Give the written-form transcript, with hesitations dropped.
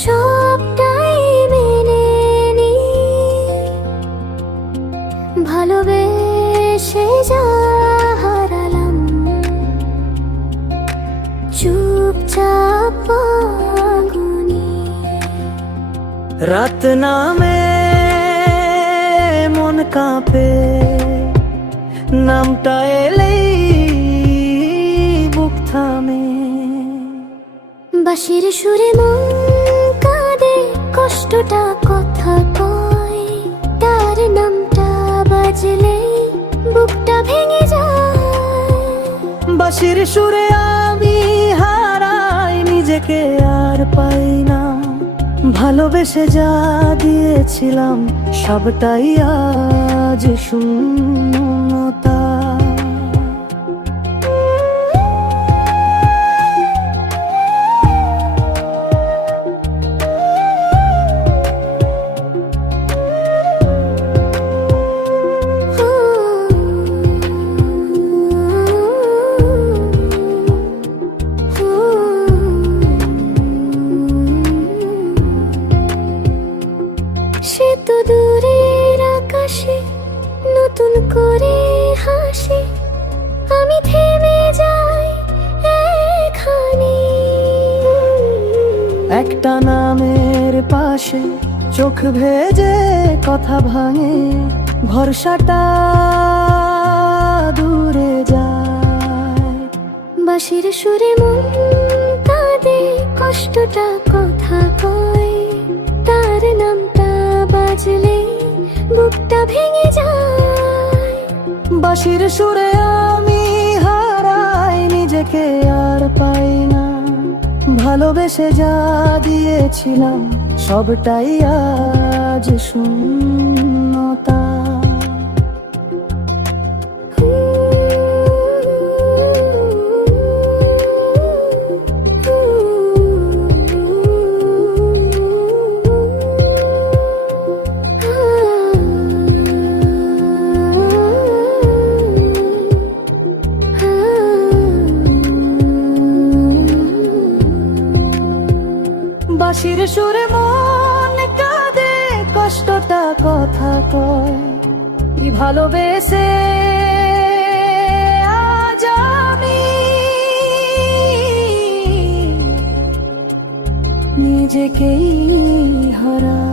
সবটাই মেনে নি, ভালোবেসে যা হারালাম, চুপচাপ পাগুনি। রাত নামে মন কাঁপে, নামটা এলেই বুক থামে। বাঁশির সুরে মন কাঁদে, কষ্টটা কথা কয়, তার নামটা বাজলেই বুকটা ভেঙে যায়। বাঁশির সুরে আমি হারাই নিজেকে, আর পাই না। ভালোবেসে যা দিয়েছিলাম, সবটাই আজ শূন্যতা। সে তো দূরের আকাশে নতুন করে হাসে, আমি থেমে যাই এখানে। একটা নামের পাশে চোখ ভেজে কথা ভাঙে, ভরসাটা দূরে যায়। বাঁশির সুরে মন কাঁদে, কষ্টটা কথা কয়, তার নামটা বাজলে বুকটা ভেঙে যায়। বাঁশির সুরে আমি হারাই নিজেকে, আর পাই না। ভালোবেসে যা দিয়েছিলাম, সবটাই আজ শূন্যতা। বাঁশির সুরে মন কাঁদে, কষ্টটা কথা কয়, ভালোবেসে আজ আমি নিজেকেই হারাই।